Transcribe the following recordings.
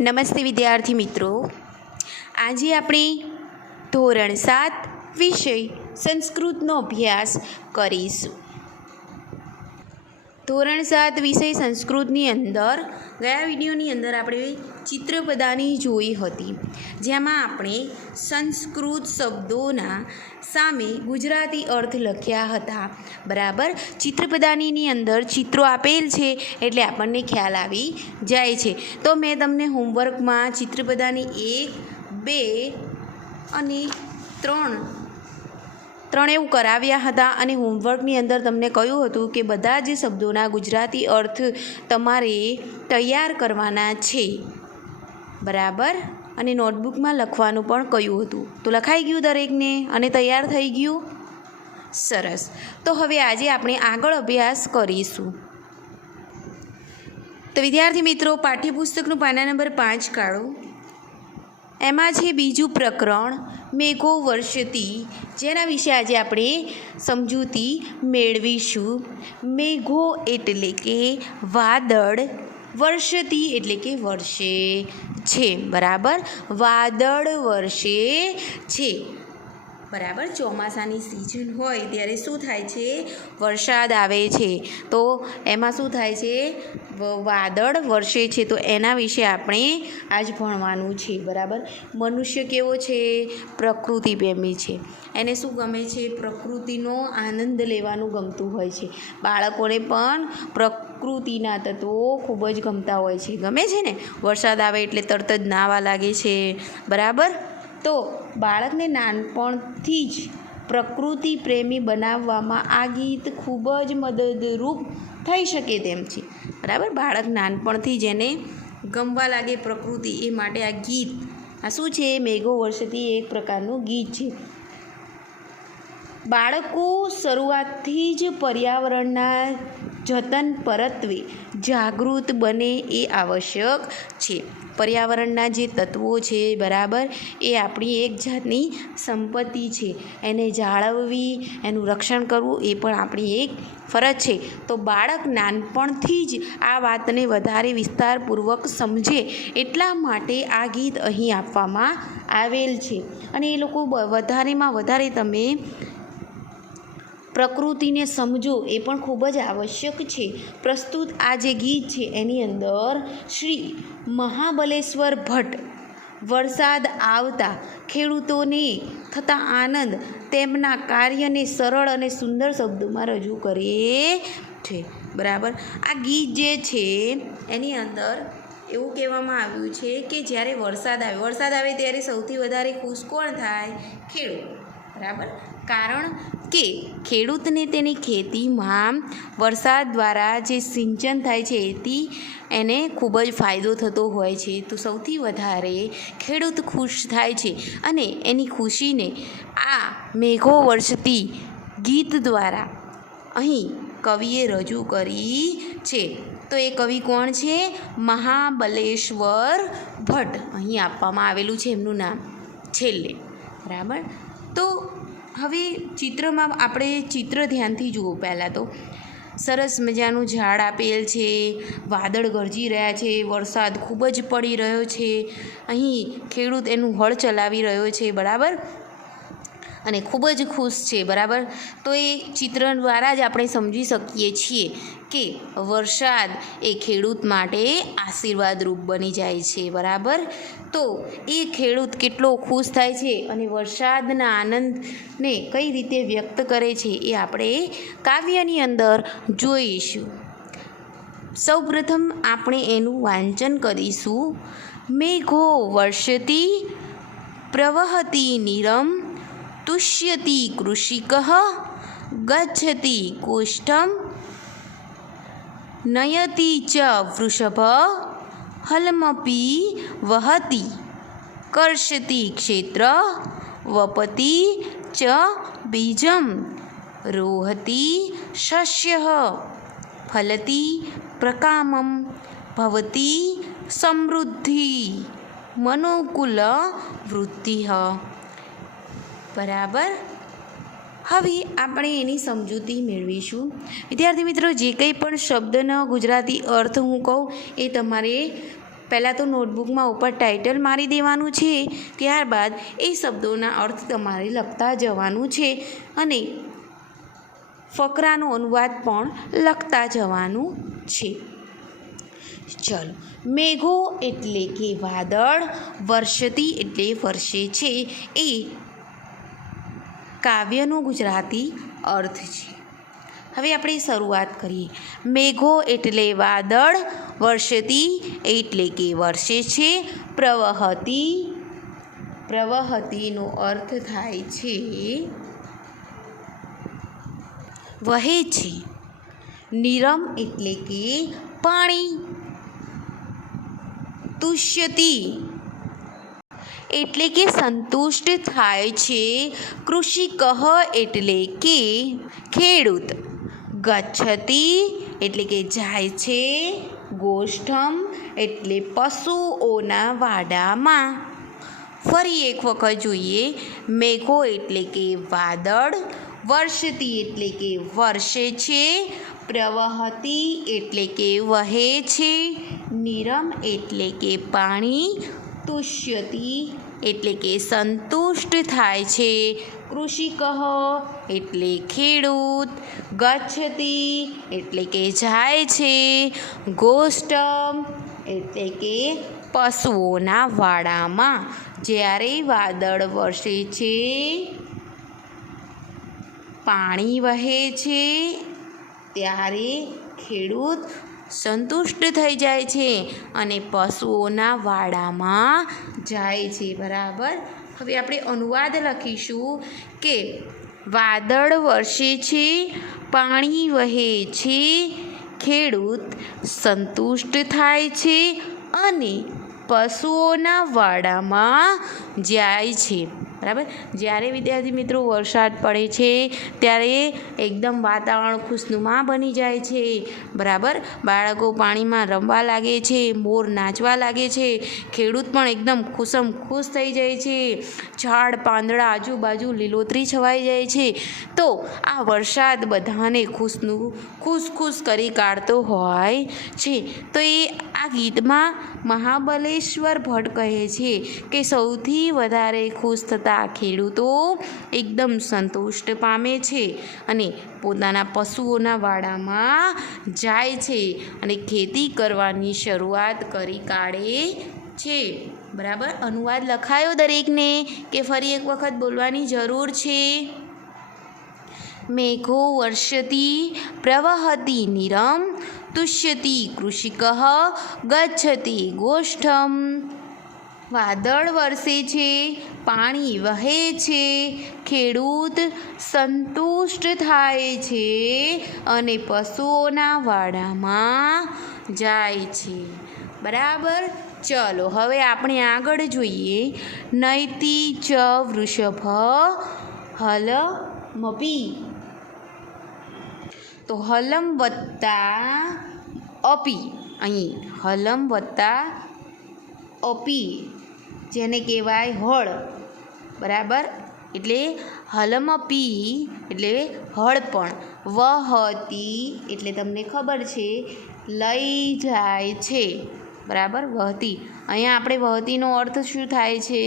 નમસ્તે વિદ્યાર્થી મિત્રો, આજે આપણે ધોરણ 7 વિષય સંસ્કૃતનો અભ્યાસ કરીશું. ધોરણ 7 વિષય સંસ્કૃતની અંદર ગયા વિડીયોની અંદર આપણે ચિત્રપદાની જોઈ હતી, જેમાં આપણે સંસ્કૃત શબ્દોના સામે ગુજરાતી અર્થ લખ્યા હતા. બરાબર. ચિત્રપદાનીની અંદર ચિત્રો આપેલ છે એટલે આપણને ખ્યાલ આવી જાય છે. તો મેં તમને હોમવર્કમાં ચિત્રપદાની 1, 2 અને 3 એવું કરાવ્યા હતા અને હોમવર્કની અંદર તમને કહ્યું હતું કે બધા જ શબ્દોના ગુજરાતી અર્થ તમારે તૈયાર કરવાના છે. બરાબર. અને નોટબુકમાં લખવાનું પણ કહ્યું હતું. તો લખાઈ ગયું દરેકને અને તૈયાર થઈ ગયું? સરસ. તો હવે આજે આપણે આગળ અભ્યાસ કરીશું. તો વિદ્યાર્થી મિત્રો, પાઠ્યપુસ્તકનું પાના નંબર 5 કાઢો. એમાં છે બીજું પ્રકરણ મેઘો વર્ષતી, જેના વિશે આજે આપણે સમજૂતી મેળવીશું. મેઘો એટલે કે વાદળ, વર્ષતી એટલે કે વર્ષે છે. બરાબર. વાદળ વર્ષે છે. બરાબર. ચોમાસાની સિઝન હોય ત્યારે શું થાય છે? વરસાદ આવે છે. તો એમાં શું થાય છે? વાદળ વર્ષે છે. તો એના વિશે આપણે આજ ભણવાનું છે. બરાબર. મનુષ્ય કેવો છે? પ્રકૃતિ પ્રેમી છે. એને શું ગમે છે? પ્રકૃતિનો આનંદ લેવાનું ગમતું હોય છે. બાળકોને પણ પ્રકૃતિના તત્વો ખૂબ જ ગમતા હોય છે. ગમે છે ને? વરસાદ આવે એટલે તરત જ નાહવા લાગે છે. બરાબર. તો બાળકને નાનપણથી જ પ્રકૃતિ પ્રેમી બનાવવામાં આ ગીત ખૂબ જ મદદરૂપ થઈ શકે તેમ છે. બરાબર. બાળક નાનપણથી જ એને ગમવા લાગે પ્રકૃતિ, એ માટે આ ગીત, આ શું છે? મેઘો વર્ષથી એક પ્રકારનું ગીત છે. બાળકો શરૂઆતથી જ પર્યાવરણના જતન પરત્વે જાગૃત બને એ આવશ્યક છે. પર્યાવરણના જે તત્વો છે, બરાબર, એ આપણી એક જાતની સંપત્તિ છે. એને જાળવવી, એનું રક્ષણ કરવું એ પણ આપણી એક ફરજ છે. તો બાળક નાનપણથી જ આ વાતને વધારે વિસ્તારપૂર્વક સમજે એટલા માટે આ ગીત અહીં આપવામાં આવેલ છે. અને એ લોકો વધારેમાં વધારે તમે પ્રકૃતિને સમજો એ પણ ખૂબ જ આવશ્યક છે. પ્રસ્તુત આ જે ગીત છે એની અંદર શ્રી મહાબલેશ્વર ભટ્ટ વરસાદ આવતા ખેડૂતોને થતા આનંદ, તેમના કાર્યને સરળ અને સુંદર શબ્દોમાં રજૂ કરે છે. બરાબર. આ ગીત જે છે એની અંદર એવું કહેવામાં આવ્યું છે કે જ્યારે વરસાદ આવે ત્યારે સૌથી વધારે ખુશ કોણ થાય? ખેડૂત. બરાબર. કારણ કે ખેડૂતને તેની ખેતીમાં વરસાદ દ્વારા જે સિંચન થાય છે એથી એને ખૂબ જ ફાયદો થતો હોય છે. તો સૌથી વધારે ખેડૂત ખુશ થાય છે અને એની ખુશીને આ મેઘો વર્ષતી ગીત દ્વારા અહીં કવિએ રજૂ કરી છે. તો એ કવિ કોણ છે? મહાબલેશ્વર ભટ્ટ. અહીં આપવામાં આવેલું છે એમનું નામ છેલ્લે. બરાબર. તો હવે ચિત્રમાં આપણે ચિત્ર ધ્યાનથી જુઓ. પહેલાં તો સરસ મજાનું ઝાડ આપેલ છે, વાદળ ગરજી રહ્યા છે, વરસાદ ખૂબ જ પડી રહ્યો છે. અહીં ખેડૂત એનું હળ ચલાવી રહ્યો છે. બરાબર. અને ખૂબ જ ખુશ છે. બરાબર. તો એ ચિત્ર દ્વારા જ આપણે સમજી શકીએ છીએ કે વરસાદ એ ખેડૂત માટે આશીર્વાદરૂપ બની જાય છે. બરાબર. તો એ ખેડૂત કેટલો ખુશ થાય છે અને વરસાદના આનંદને કઈ રીતે વ્યક્ત કરે છે એ આપણે કાવ્યની અંદર જોઈશું. સૌપ્રથમ આપણે એનું વાંચન કરીશું. મેઘો વર્ષતી પ્રવહતી નીરમ તુષ્યતિ કૃષિકઃ ગચ્છતિ કોષ્ઠમ નયતિ ચ વૃષભ હલમપી વહતી કર્ષતિ ક્ષેત્ર વપતિ ચ બીજમ રોહતી શસ્ય ફલતી પ્રકામમ ભવતી સમૃદ્ધિ મનોકુલ વૃત્તિ. બરાબર. હવે આપણે એની સમજૂતી મેળવીશું. વિદ્યાર્થી મિત્રો, જે કંઈ પણ શબ્દનો ગુજરાતી અર્થ હું કહું એ તમારે પહેલાં તો નોટબુકમાં ઉપર ટાઇટલ મારી દેવાનું છે, ત્યારબાદ એ શબ્દોના અર્થ તમારે લખતા જવાનું છે અને ફકરાનો અનુવાદ પણ લખતા જવાનું છે. ચલો, મેઘો એટલે કે વાદળ, વર્ષતી એટલે વર્ષે છે, એ કાવ્યનો ગુજરાતી અર્થ છે. હવે આપણે શરૂઆત કરીએ. મેઘો એટલે વાદળ, વર્ષતી એટલે કે વર્ષે છે, પ્રવહતીનો અર્થ થાય છે વહે છે, નિરમ એટલે કે પાણી, તુષ્યતિ એટલે કે સંતુષ્ટ થાય છે, કૃષિકઃ એટલે કે ખેડૂત, ગચ્છતિ એટલે કે જાય છે, ગોષ્ઠમ એટલે પશુઓના વાડામાં. ફરી એક વખત જોઈએ. મેઘો એટલે કે વાદળ, વર્ષતી એટલે કે વર્ષે છે, પ્રવહતી એટલે કે વહે છે, નિરમ એટલે કે પાણી, તુષ્યતિ એટલે કે સંતુષ્ટ થાય છે, કૃષિકઃ એટલે ખેડૂત, ગચ્છતિ એટલે કે જાય છે, ગોષ્ઠમ એટલે કે પશુઓના વાડામાં. જ્યારે વાદળ વરસે છે, પાણી વહે છે, ત્યારે ખેડૂત સંતુષ્ટ થઈ જાય છે અને પશુઓના વાડામાં જાય છે. બરાબર. હવે આપણે અનુવાદ લખીશું કે વાદળ વરસે છે, પાણી વહે છે, ખેડૂત સંતુષ્ટ થાય છે અને પશુઓના વાડામાં જાય છે. બરાબર. જ્યારે વિદ્યાર્થી મિત્રો વરસાદ પડે છે ત્યારે એકદમ વાતાવરણ ખુશનુમા બની જાય છે. બરાબર. બાળકો પાણીમાં રમવા લાગે છે, મોર નાચવા લાગે છે, ખેડૂત પણ એકદમ ખુશ થઈ જાય છે, ઝાડ પાંદડા આજુબાજુ લીલોતરી છવાઈ જાય છે. તો આ વરસાદ બધાને ખુશ કરી કાઢતો હોય છે. તો એ આ ગીતમાં મહાબલેશ્વર ભટ્ટ કહે છે કે સૌથી વધારે ખુશ થતા ખેડૂતો એકદમ સંતુષ્ટ પામે છે અને પોતાના પશુઓના વાડામાં જાય છે અને ખેતી કરવાની શરૂઆત કરી કાઢે છે. બરાબર. અનુવાદ લખાયો દરેકને કે ફરી એક વખત બોલવાની જરૂર છે? મેઘો વર્ષતી પ્રવહતી નિરમ, તુષ્યતિ કૃષિકઃ, ગચ્છતિ ગોષ્ઠમ. વાદળ વરસે છે, પાણી વહે છે, ખેડૂત સંતુષ્ટ થાય છે અને પશુઓના વાડામાં જાય છે. બરાબર. ચલો હવે આપણે આગળ જોઈએ. નયતિ ચ વૃષભ હલમપી. તો હલમ વત્તા અપી, અહીં હલમ વત્તા અપી જેને કહેવાય હળ. બરાબર. એટલે હલમપી એટલે હળ પણ, વહતી એટલે તમને ખબર છે લઈ જાય છે. બરાબર. વહતી, અહીંયા આપણે વહતીનો અર્થ શું થાય છે?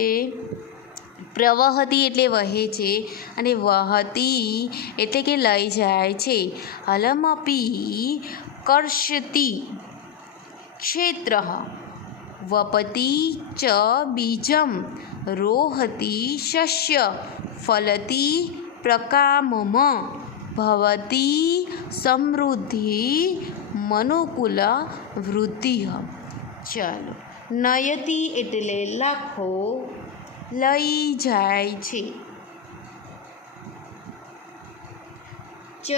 પ્રવહતી એટલે વહે છે અને વહતી એટલે કે લઈ જાય છે. હલમપી કર્ષતિ ક્ષેત્ર, વપતી ચ બીજમ, રોહતી શસ્ય, ફલતી પ્રકામમ, ભવતી સમૃદ્ધિ, મનુકુલ વૃદ્ધિ. ચાલો. નયતી એટલે લખો, લઈ જાય છે. ચ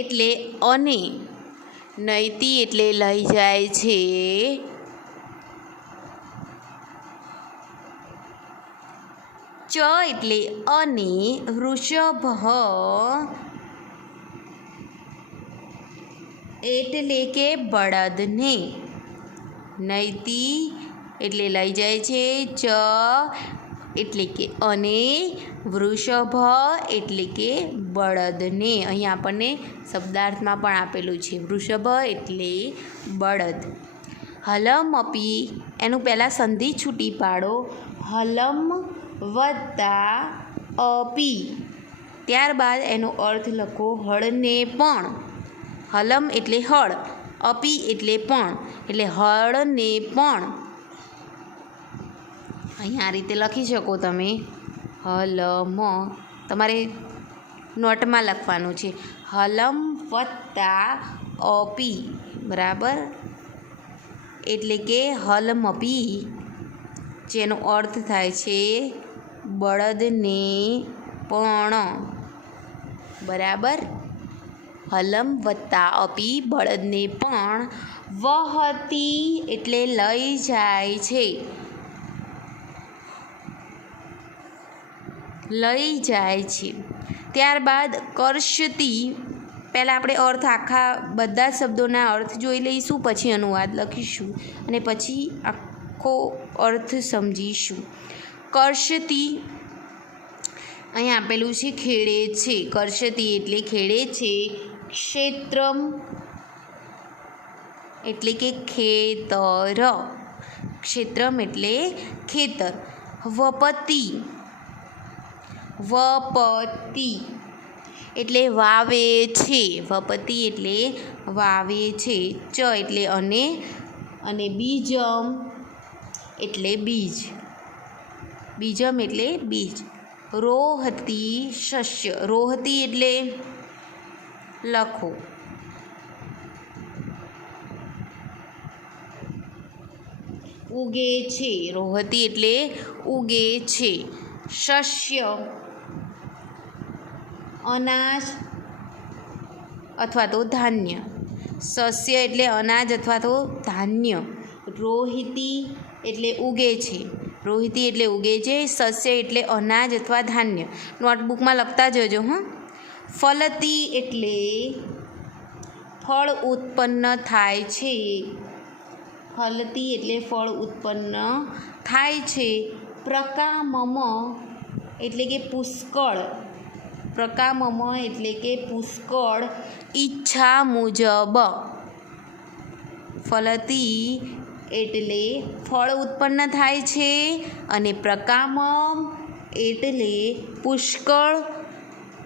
એટલે અને, નયતી એટલે લઈ જાય છે, ચ એટલે અને, વૃષભ એટલે કે બળદને. નયતી એટલે લઈ જાય છે, ચ એટલે કે અને, વૃષભ એટલે કે બળદને. અહીં આપણને શબ્દાર્થમાં પણ આપેલું છે વૃષભ એટલે બળદ. હલમ અપી એનું પહેલાં સંધિ છૂટી પાડો. હલમ વત્તા અપી. ત્યારબાદ એનો અર્થ લખો હળને પણ. હલમ એટલે હળ, અપી એટલે પણ, એટલે હળને પણ. અહીંયા આ રીતે લખી શકો તમે. હલમ તમારે નોટમાં લખવાનું છે. હલમ વત્તા અપી, બરાબર. એટલે કે હલમપી, જેનો અર્થ થાય છે બળદને પણ, બરાબર. હલમ વત્તા અપી, બળદને પણ. વહતી એટલે લઈ જાય છે, લઈ જાય છે. ત્યારબાદ કર્ષતી, પહેલાં આપણે અર્થ આખા બધા જ શબ્દોના અર્થ જોઈ લઈશું, પછી અનુવાદ લખીશું અને પછી આખો અર્થ સમજીશું. કર્ષતી અહીંયા આપેલું છે ખેડે છે. કર્ષતી એટલે ખેડે છે. ક્ષેત્રમ એટલે કે ખેતર. ક્ષેત્રમ એટલે ખેતર. વપતિ, વપતિ એટલે વાવે છે. વપતિ એટલે વાવે છે. ચ એટલે અને બીજમ એટલે બીજ. બીજમ એટલે બીજ. રોહતી શસ્ય. રોહતી એટલે લખો. ઉગે છે. રોહતી એટલે ઉગે છે. શસ્ય અનાજ અથવા તો ધાન્ય. સસ્ય એટલે અનાજ અથવા તો ધાન્ય. રોહિતી એટલે ઉગે છે. રોહિતી એટલે ઉગે છે. સસ્ય એટલે અનાજ અથવા ધાન્ય. નોટબુકમાં લખતા જજો હં. ફલતી એટલે ફળ ઉત્પન્ન થાય છે. ફલતી એટલે ફળ ઉત્પન્ન થાય છે. પ્રકામમ એટલે કે પુષ્કળ. પ્રકામમ એટલે કે પુષ્કળ. ઈચ્છા મુજબ. ફલતી એટલે ફળ ઉત્પન્ન થાય છે અને પ્રકામમ એટલે પુષ્કળ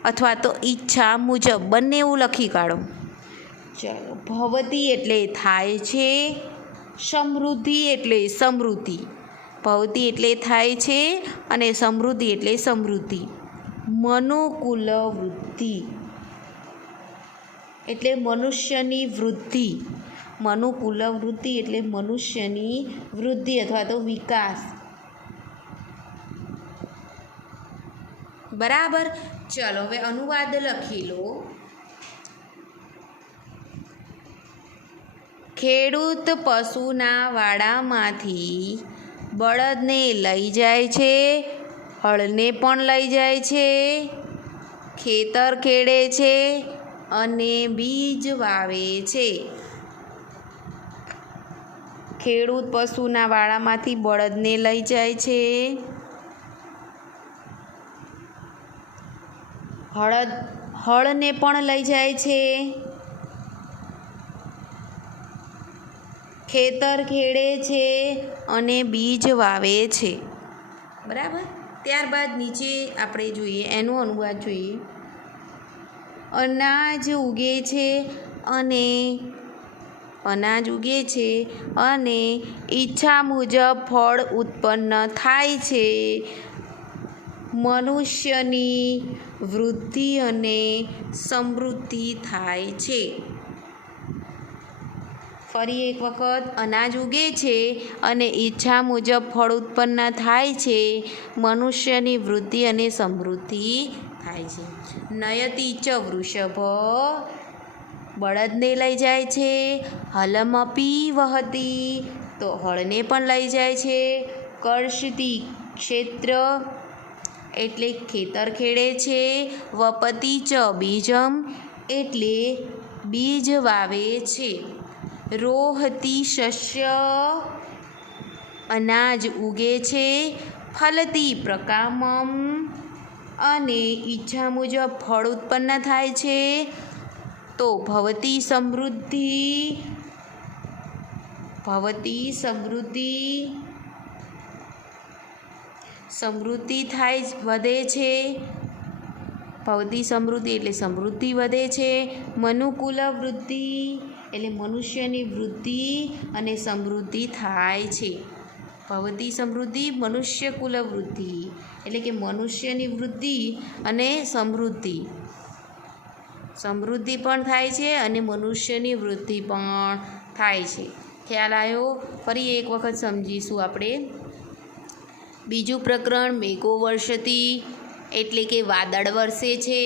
અથવા તો ઈચ્છા મુજબ, બંને એવું લખી કાઢો. ચાલો. ભવતી એટલે થાય છે. સમૃદ્ધિ એટલે સમૃદ્ધિ. ભવતી એટલે થાય છે અને સમૃદ્ધિ એટલે સમૃદ્ધિ. મનુકુલ વૃદ્ધિ એટલે મનુષ્યની વૃદ્ધિ. મનુકુલ વૃદ્ધિ એટલે મનુષ્યની વૃદ્ધિ અથવા તો વિકાસ, બરાબર. ચલો હવે અનુવાદ લખી લો. ખેડૂત પશુના વાડામાંથી બળદને લઈ જાય છે, હળને પણ લઈ જાય છે, ખેતર ખેડે છે અને બીજ વાવે છે. ખેડૂત પશુના વાડામાંથી બળદને લઈ જાય છે, હળને પણ લઈ જાય છે, ખેતર ખેડે છે અને બીજ વાવે છે, બરાબર. ત્યારબાદ નીચે આપણે જોઈએ એનો અનુવાદ જોઈએ. અનાજ ઉગે છે અને ઈચ્છા મુજબ ફળ ઉત્પન્ન થાય છે. મનુષ્યની વૃદ્ધિ અને સમૃદ્ધિ થાય છે. ફરી એક વખત. અનાજ ઉગે છે અને ઈચ્છા મુજબ ફળ ઉત્પન્ન થાય છે. મનુષ્યની વૃદ્ધિ અને સમૃદ્ધિ થાય છે. નયતી ચ વૃષભ, બળદને લઈ જાય છે. હલમપી વહતી, તો હળને પણ લઈ જાય છે. કર્ષતી ક્ષેત્ર એટલે ખેતર ખેડે છે. વપતી ચ બીજમ એટલે બીજ વાવે છે. રોહતી શસ્ય અનાજ ઉગે છે. ફલતી પ્રકામમ અને ઈચ્છા મુજબ ફળ ઉત્પન્ન થાય છે. તો ભવતી સમૃદ્ધિ, ભવતી સમૃદ્ધિ સમૃદ્ધિ થાય વધે છે. ભવતી સમૃદ્ધિ એટલે સમૃદ્ધિ વધે છે. મનુકુલ વૃદ્ધિ એટલે મનુષ્યની વૃદ્ધિ અને સમૃદ્ધિ થાય છે. ભવતી સમૃદ્ધિ મનુષ્યકુલ વૃદ્ધિ એટલે કે મનુષ્યની વૃદ્ધિ અને સમૃદ્ધિ પણ થાય છે અને મનુષ્યની વૃદ્ધિ પણ થાય છે. ખ્યાલ આવ્યો? ફરી એક વખત સમજીશું આપણે. બીજું પ્રકરણ મેઘો વર્ષતી એટલે કે વાદળ વરસે છે.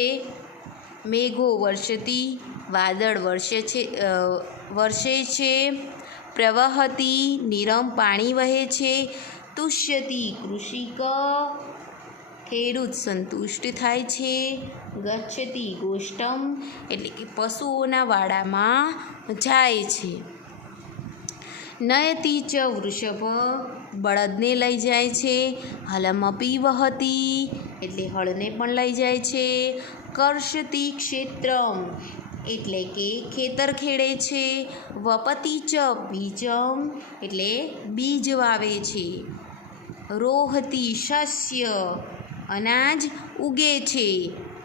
મેઘો વર્ષતી વાદળ વરસે છે. પ્રવહતી નિરમ પાણી વહે છે. તુષ્યતી કૃષિક ખેડૂત સંતુષ્ટ થાય છે. ગચ્છતી ગોષ્ઠમ એટલે કે પશુઓના વાડામાં જાય છે. નયતી ચ વૃષભ બળદને લઈ જાય છે. હલમપી વહતી એટલે હળને પણ લઈ જાય છે. કર્ષતી ક્ષેત્રમ એટલે કે ખેતર ખેડે છે. વપતી ચ બીજમ એટલે બીજ વાવે છે. રોહતી શસ્ય અનાજ ઉગે છે.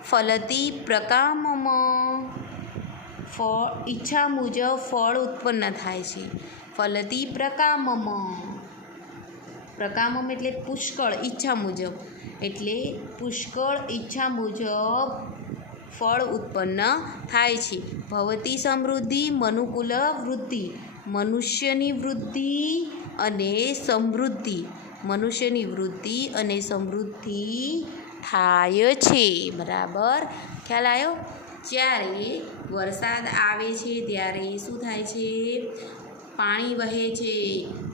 ફલતી પ્રકામમ ઈચ્છા મુજબ ફળ ઉત્પન્ન થાય છે. ફલતી પ્રકામમ એટલે પુષ્કળ ઈચ્છા મુજબ એટલે પુષ્કળ ઈચ્છા મુજબ ફળ ઉત્પન્ન થાય છે. ભવતી સમૃદ્ધિ મનુકુલ વૃદ્ધિ મનુષ્યની વૃદ્ધિ અને સમૃદ્ધિ થાય છે. બરાબર? ખ્યાલ આવ્યો? જ્યારે વરસાદ આવે છે ત્યારે શું થાય છે? પાણી વહે છે.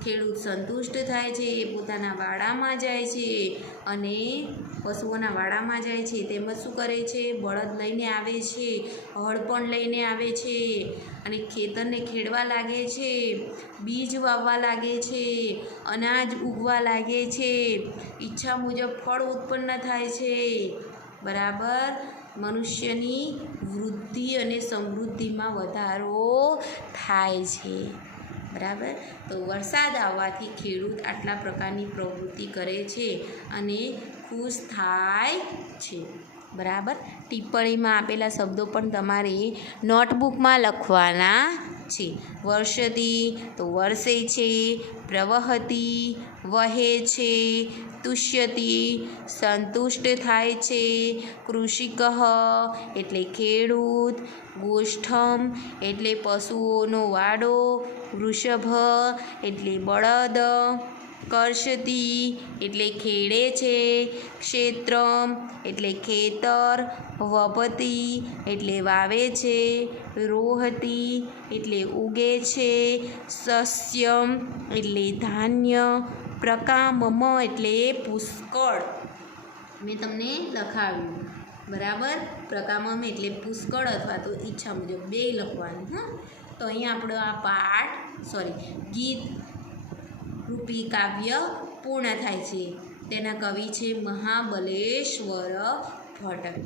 ખેડૂત સંતુષ્ટ થાય છે. પોતાના વાડામાં જાય છે અને પશુઓના વાડામાં જાય છે. તેમજ શું કરે છે? બળદ લઈને આવે છે. હળ પણ લઈને આવે છે અને ખેતરને ખેડવા લાગે છે. બીજ વાવવા લાગે છે. અનાજ ઉગવા લાગે છે. ઈચ્છા મુજબ ફળ ઉત્પન્ન થાય છે. બરાબર? મનુષ્યની વૃદ્ધિ અને સમૃદ્ધિમાં વધારો થાય છે. બરાબર? તો વરસાદ આવવાથી ખેડૂત આટલા પ્રકારની પ્રવૃત્તિ કરે છે અને ખુશ થાય છે. બરાબર? ટિપ્પણીમાં આપેલા શબ્દો પણ તમારે નોટબુકમાં લખવાના છે. વર્ષતી તો વરસે છે. પ્રવહતી વહે છે. તુષ્યતી સંતુષ્ટ થાય છે. કૃષિક એટલે ખેડૂત. ગોષ્ઠમ એટલે પશુઓનો વાડો. વૃષભ એટલે બળદ. કર્ષતી એટલે ખેડે છે. ક્ષેત્રમ એટલે ખેતર. વપતી એટલે વાવે છે. રોહતી એટલે ઉગે છે. સસ્યમ એટલે ધાન્ય. પ્રકામમ એટલે પુષ્કળ. મેં તમને લખાવ્યું. બરાબર? પ્રકામમ એટલે પુષ્કળ અથવા તો ઈચ્છા મુજબ બે લખવાનું. તો અહીંયા આપણો આ ગીત રૂપી કાવ્ય પૂર્ણ થાય છે. તેના કવિ છે મહાબલેશ્વર ભટ્ટ.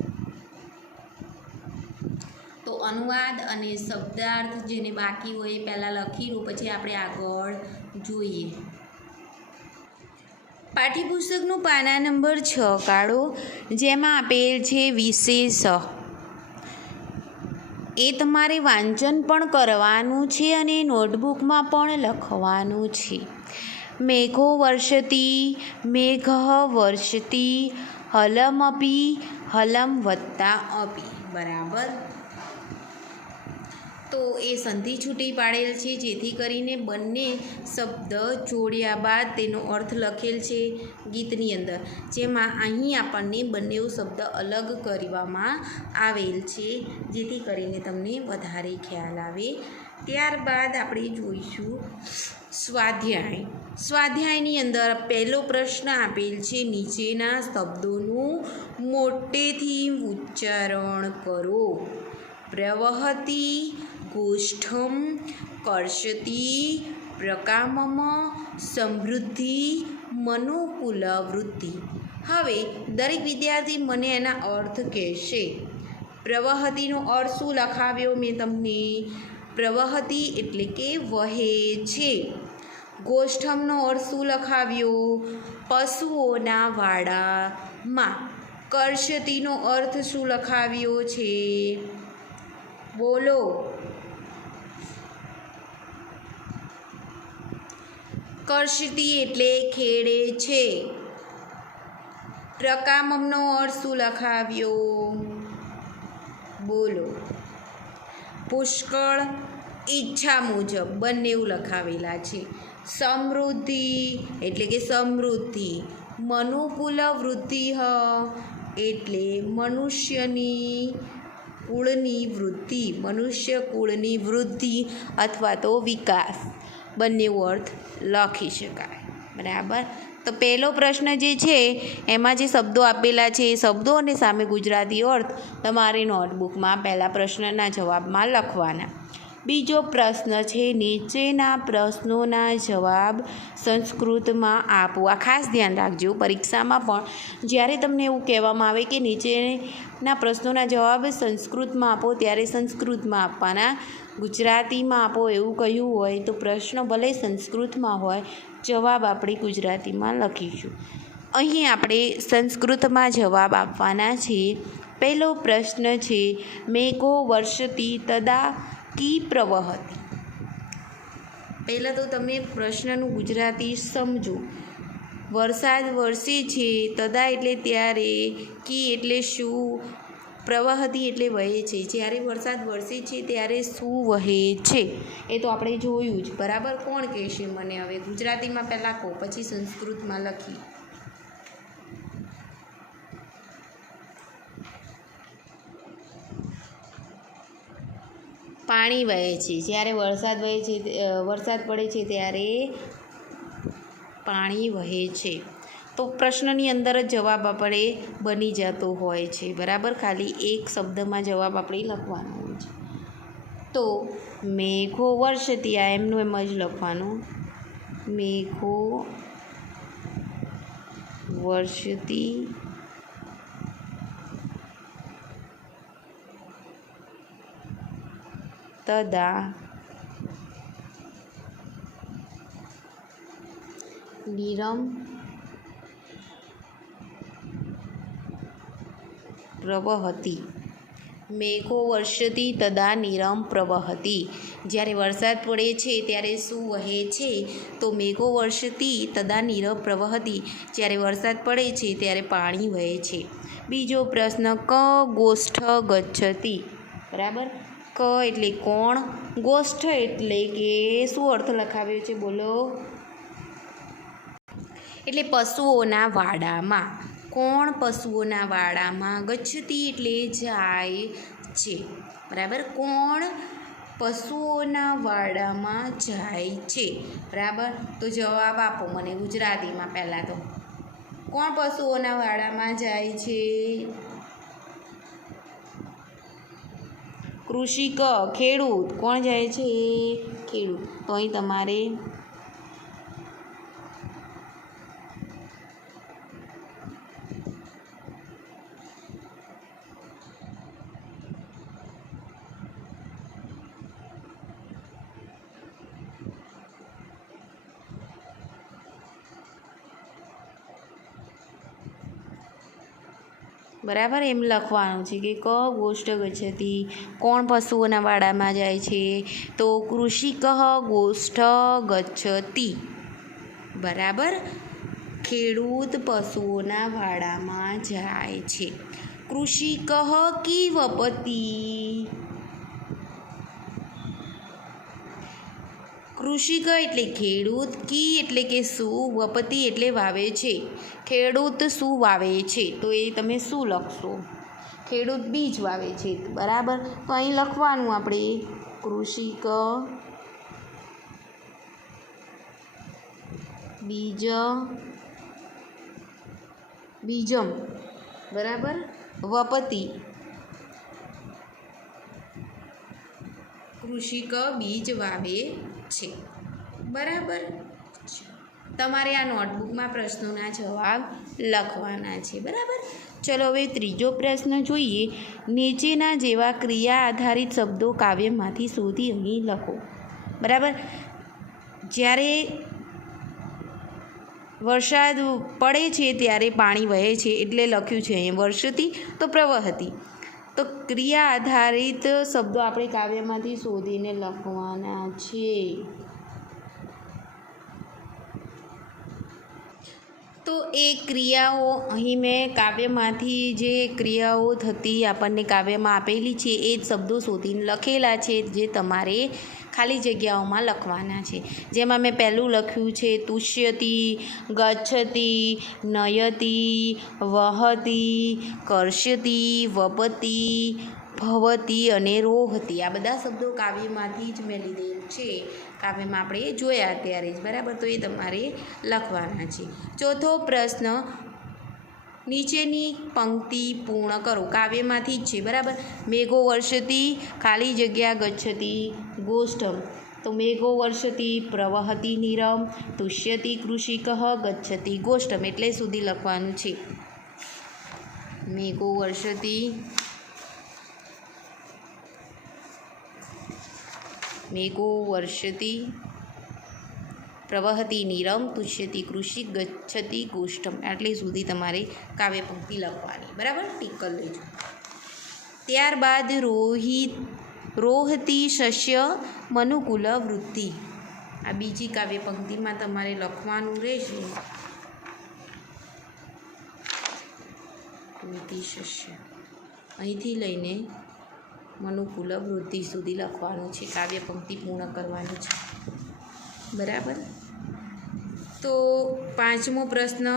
તો અનુવાદ અને શબ્દાર્થ જેને બાકી હોય એ પહેલાં લખીશું, પછી આપણે આગળ જોઈએ. પાઠ્યપુસ્તકનું પાના નંબર 6 કાઢો, જેમાં આપેલ છે વિશેષ. એ તમારે વાંચન પણ કરવાનું છે અને નોટબુકમાં પણ લખવાનું છે. મેઘો વર્ષતી, મેઘ વર્ષતી, હલમપી, હલમ વત્તા અપી. બરાબર? તો એ સંધિ છૂટી પાડેલ છે, જેથી કરીને બંને શબ્દ જોડ્યા બાદ તેનો અર્થ લખેલ છે ગીતની અંદર, જેમાં અહીં આપણને બંને શબ્દ અલગ કરવામાં આવેલ છે, જેથી કરીને તમને વધારે ખ્યાલ આવે. ત્યારબાદ આપણે જોઈશું સ્વાધ્યાય. સ્વાધ્યાયની અંદર પહેલો પ્રશ્ન આપેલ છે, નીચેના શબ્દોનું મોટેથી ઉચ્ચારણ કરો. પ્રવહતી, ગોષ્ઠમ, કર્ષતી, પ્રકામમ, સમૃદ્ધિ, મનુકુલ વૃત્તિ. હવે દરેક વિદ્યાર્થી મને એના અર્થ કહેશે. પ્રવહતીનો અર્થ શું લખાવ્યો મેં તમને? પ્રવહતી એટલે કે વહે છે. ગોષ્ઠમનો અર્થ શું લખાવ્યો? પશુઓના વાડામાં. કર્ષતીનો અર્થ શું લખાવ્યો છે? બોલો. કર્ષતી એટલે ખેડે છે. પ્રકામમનો અર્થ શું લખાવ્યો? બોલો. પુષ્કળ, ઈચ્છા મુજબ બંને એવું લખાવેલા છે. સમૃદ્ધિ એટલે કે સમૃદ્ધિ. મનુકુલ વૃદ્ધિ એટલે મનુષ્યની કુળની વૃદ્ધિ, મનુષ્ય કુળની વૃદ્ધિ અથવા તો વિકાસ, બંને અર્થ લખી શકાય. બરાબર. તો પહેલો પ્રશ્ન જે છે એમાં જે શબ્દો આપેલા છે એ શબ્દો અને સામે ગુજરાતી અર્થ તમારી નોટબુકમાં પહેલા પ્રશ્નના જવાબમાં લખવાના. બીજો પ્રશ્ન છે, નીચેના પ્રશ્નોના જવાબ સંસ્કૃતમાં આપો. આ ખાસ ધ્યાન રાખજો, પરીક્ષામાં પણ જ્યારે તમને એવું કહેવામાં આવે કે નીચેના પ્રશ્નોના જવાબ સંસ્કૃતમાં આપો ત્યારે સંસ્કૃતમાં આપવાના. ગુજરાતીમાં આપો એવું કહ્યું હોય તો પ્રશ્ન ભલે સંસ્કૃતમાં હોય, જવાબ આપણે ગુજરાતીમાં લખીશું. અહીં આપણે સંસ્કૃતમાં જવાબ આપવાના છે. પહેલો પ્રશ્ન છે, મેઘો વર્ષતી તદા કી પ્રવહતી. પહેલાં તો તમે પ્રશ્નનું ગુજરાતી સમજો. વરસાદ વરસે છે, તદા એટલે ત્યારે, કી એટલે શું, પ્રવહતી એટલે વહે છે. જ્યારે વરસાદ વરસે છે ત્યારે શું વહે છે એ તો આપણે જોયું જ. બરાબર. કોણ કહેશે મને? હવે ગુજરાતીમાં પહેલાં કહો, પછી સંસ્કૃતમાં લખી. પાણી વહે છે. જ્યારે વરસાદ વહે છે, વરસાદ પડે છે ત્યારે પાણી વહે છે. તો પ્રશ્નની અંદર જ જવાબ આપણે બની જતો હોય છે. બરાબર. ખાલી એક શબ્દમાં જવાબ આપણે લખવાનો હોય છે. તો મેઘો વર્ષતી, આ એમનું એમ જ લખવાનું. મેઘો વર્ષતી તદા નિરમ પ્રવહતી. મેઘો વર્ષતી તદા નિરમ પ્રવહતી. જ્યારે વરસાદ પડે છે ત્યારે શું વહે છે? તો મેઘો વર્ષતી તદા નિરમ પ્રવહતી. જ્યારે વરસાદ પડે છે ત્યારે પાણી વહે છે. બીજો પ્રશ્ન, ક ગોષ્ઠ ગચ્છતી. બરાબર. ક એટલે કોણ, ગોષ્ઠ એટલે કે શું અર્થ લખાવ્યો છે? બોલો. એટલે પશુઓના વાડામાં. કોણ પશુઓના વાડામાં? ગચ્છતી એટલે જાય છે. બરાબર. કોણ પશુઓના વાડામાં જાય છે. બરાબર. તો જવાબ આપો મને ગુજરાતીમાં. પહેલાં તો કોણ પશુઓના વાડામાં જાય છે? કૃષિક, ખેડૂત. કોણ જાય છે? ખેડૂત. તો અહીં તમારે બરાબર એમ લખવાનું છે કે ક ગોષ્ઠ ગચ્છતી. કોણ પશુઓના વાડામાં જાય છે? તો કૃષિક ગોષ્ઠ ગચ્છતી. બરાબર. ખેડૂત પશુઓના વાડામાં જાય છે. કૃષિક કી વપતી. કૃષિક એટલે ખેડૂત, કી એટલે કે શું, વપતી એટલે વાવે છે. ખેડૂત શું વાવે છે? તો એ તમે શું લખશો? ખેડૂત બીજ વાવે છે. બરાબર. તો અહીં લખવાનું આપણે કૃષિક બીજ બીજમ. બરાબર. વપતી. કૃષિક બીજ વાવે છે. બરાબર. તમારે આ નોટબુકમાં પ્રશ્નોના જવાબ લખવાના છે. બરાબર. ચલો હવે ત્રીજો પ્રશ્ન જોઈએ. નીચેના જેવા ક્રિયા આધારિત શબ્દો કાવ્યમાંથી શોધી અહીં લખો. બરાબર. જ્યારે વરસાદ પડે છે ત્યારે પાણી વહે છે એટલે લખ્યું છે અહીં વર્ષતી તો પ્રવહતી. તો ક્રિયા આધારિત શબ્દો આપણે કાવ્યમાંથી શોધીને લખવાના છે. તો એ ક્રિયાઓ અહીં મેં કાવ્યમાંથી જે ક્રિયાઓ થતી આપણને કાવ્યમાં આપેલી છે એ જ શબ્દો શોધીને લખેલા છે, જે તમારે ખાલી જગ્યાઓમાં લખવાના છે. જેમાં મેં પહેલું લખ્યું છે તુષ્યતી, ગચ્છતી, નયતી, વહતી, કર્ષતી, વપતી, ભવતી અને રોહતી. આ બધા શબ્દો કાવ્યમાંથી જ મેં લીધેલ છે. કાવ્યમાં આપણે જોયા ત્યારે જ, બરાબર. તો એ તમારે લખવાના છે. ચોથો પ્રશ્ન, નીચેની પંક્તિ પૂર્ણ કરો. કાવ્યમાંથી જ છે, બરાબર. મેઘો વર્ષતી, ખાલી જગ્યા ગચ્છતી ગોષ્ઠમ. તો મેઘો વર્ષતી, પ્રવહતી નીરમ, તુષ્યતી કૃષિકઃ, ગચ્છતી ગોષ્ઠમ. એટલે સુધી લખવાનું છે. મેઘો વર્ષતી, મેઘો વર્ષતી, પ્રવહતી નીરમ, તુષ્યતી કૃષિ, ગચ્છતી ગોષ્ઠમ. આટલી સુધી તમારે કાવ્ય પંક્તિ લખવાની, બરાબર. ટીક કરી લેજો. ત્યારબાદ રોહતી શસ્ય મનુકૂલ વૃત્તિ. આ બીજી કાવ્ય પંક્તિમાં તમારે લખવાનું રહેશે. રોહતી શસ્ય અહીંથી લઈને મનુકૂલ વૃત્તિ સુધી લખવાનું છે. કાવ્ય પંક્તિ પૂર્ણ કરવાની છે, બરાબર. તો પાંચમો પ્રશ્ન,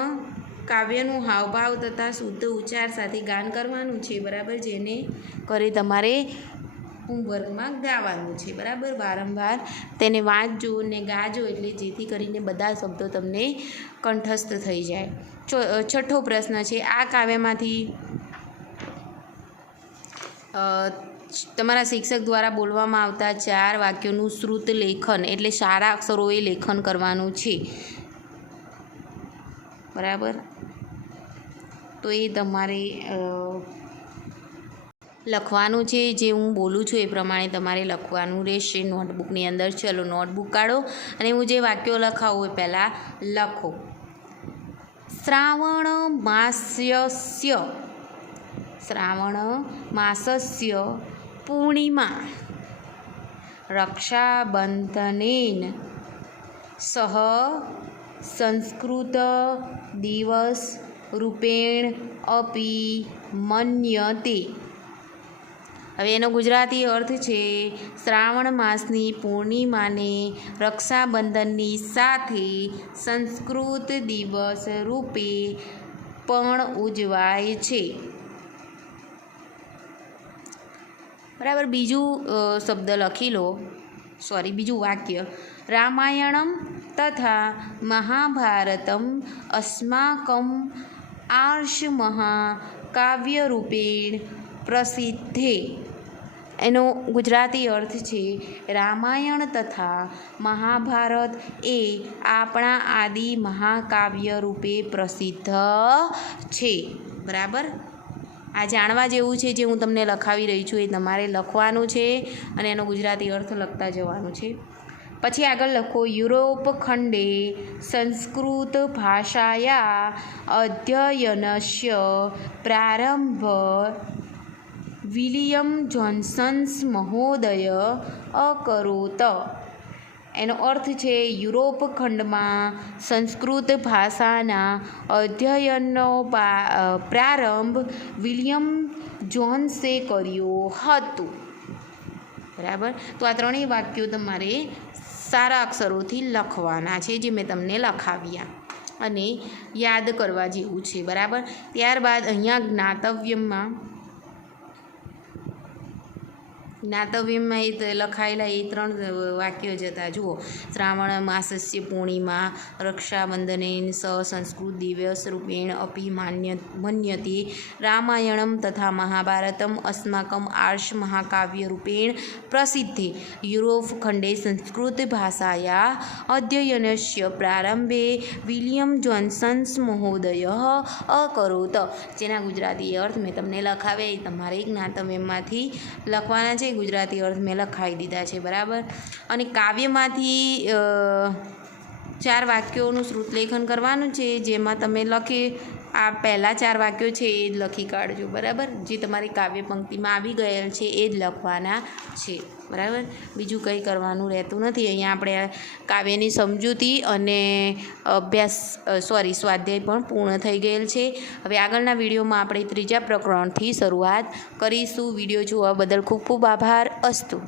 કાવ્યનું હાવભાવ તથા શુદ્ધ ઉચ્ચાર સાથે ગાન કરવાનું છે, બરાબર. જેને કરે તમારે હોમવર્કમાં ગાવાનું છે, બરાબર. વારંવાર તેને વાંચજો ને ગાજો, એટલે જેથી કરીને બધા શબ્દો તમને કંઠસ્થ થઈ જાય. છઠ્ઠો પ્રશ્ન છે, આ કાવ્યમાંથી તમારા શિક્ષક દ્વારા બોલવામાં આવતા 4 વાક્યોનું શ્રુત લેખન, એટલે સારા અક્ષરોએ લેખન કરવાનું છે, બરાબર. તો એ તમારે લખવાનું છે. જે હું બોલું છું એ પ્રમાણે તમારે લખવાનું રહેશે નોટબુકની અંદર. ચલો નોટબુક કાઢો અને હું જે વાક્યો લખાવું એ પહેલાં લખો. શ્રાવણ માસસ્ય પૂર્ણિમા રક્ષાબંધનેન સહ સંસ્કૃત દિવસ રૂપેણ અપી મન્યતે. હવે એનો ગુજરાતી અર્થ છે શ્રાવણ માસની પૂર્ણિમાને રક્ષાબંધનની સાથે સંસ્કૃત દિવસ રૂપે પણ ઉજવાય છે, બરાબર. બીજું શબ્દ લખી લો, બીજું વાક્ય, રામાયણમ તથા મહાભારતમ અસ્માકમ આર્ષમહાકાવ્યરૂપેણ પ્રસિદ્ધે. એનો ગુજરાતી અર્થ છે રામાયણ તથા મહાભારત એ આપણા આદિ મહાકાવ્ય રૂપે પ્રસિદ્ધ છે, બરાબર. આ જાણવા જેવું છે. જે હું તમને લખાવી રહી છું એ તમારે લખવાનું છે અને એનો ગુજરાતી અર્થ લખતા જવાનું છે. પછી આગળ લખો, યુરોપ ખંડે સંસ્કૃત ભાષાયા અધ્યયનસ્ય પ્રારંભ વિલિયમ જોન્સન્સ મહોદય અકરોત. એનો અર્થ છે યુરોપ ખંડમાં સંસ્કૃત ભાષાના અધ્યયનનો પ્રારંભ વિલિયમ જોન્સે કર્યો હતો, બરાબર. તો આ ત્રણેય વાક્યો તમારે સારા અક્ષરોથી લખવાના છે, જે મેં તમને લખાવ્યા અને યાદ કરવા જેવું છે, બરાબર. ત્યારબાદ અહીંયા જ્ઞાતવ્યમાં એ લખાયેલા એ 3 વાક્યો જ હતા. જુઓ, શ્રાવણ માસસ્ય પૂર્ણિમા રક્ષાબંધનેન સ સંસ્કૃત દિવસ રૂપેણ અપી મન્યતે રામાયણમ તથા મહાભારતમ અસ્માકમ આર્ષ મહાકાવ્ય રૂપેણ પ્રસિદ્ધે યુરોપ ખંડે સંસ્કૃત ભાષાયા અધ્યયનસ્ય પ્રારંભે વિલિયમ જોન્સન્સ મહોદય અકરોત. જેના ગુજરાતી અર્થ મેં તમને લખાવ્યા. એ તમારે જ્ઞાતવ્યમાંથી લખવાના છે. ગુજરાતી અર્થ મેં લખાવી દીધા છે, બરાબર. અને કાવ્યમાંથી 4 વાક્યોનું શ્રુતલેખન કરવાનું છે, જેમાં તમે આ પહેલાં 4 વાક્યો છે એ જ લખી કાઢજો, બરાબર. જે તમારી કાવ્ય પંક્તિમાં આવી ગયેલ છે એ જ લખવાના છે, બરાબર. બીજું કંઈ કરવાનું રહેતું નથી. અહીંયા આપણે કાવ્યની સમજૂતી અને સ્વાધ્યાય પણ પૂર્ણ થઈ ગયેલ છે. હવે આગળના વિડીયોમાં આપણે ત્રીજા પ્રકરણથી શરૂઆત કરીશું. વિડીયો જોવા બદલ ખૂબ ખૂબ આભાર. અસ્તુ.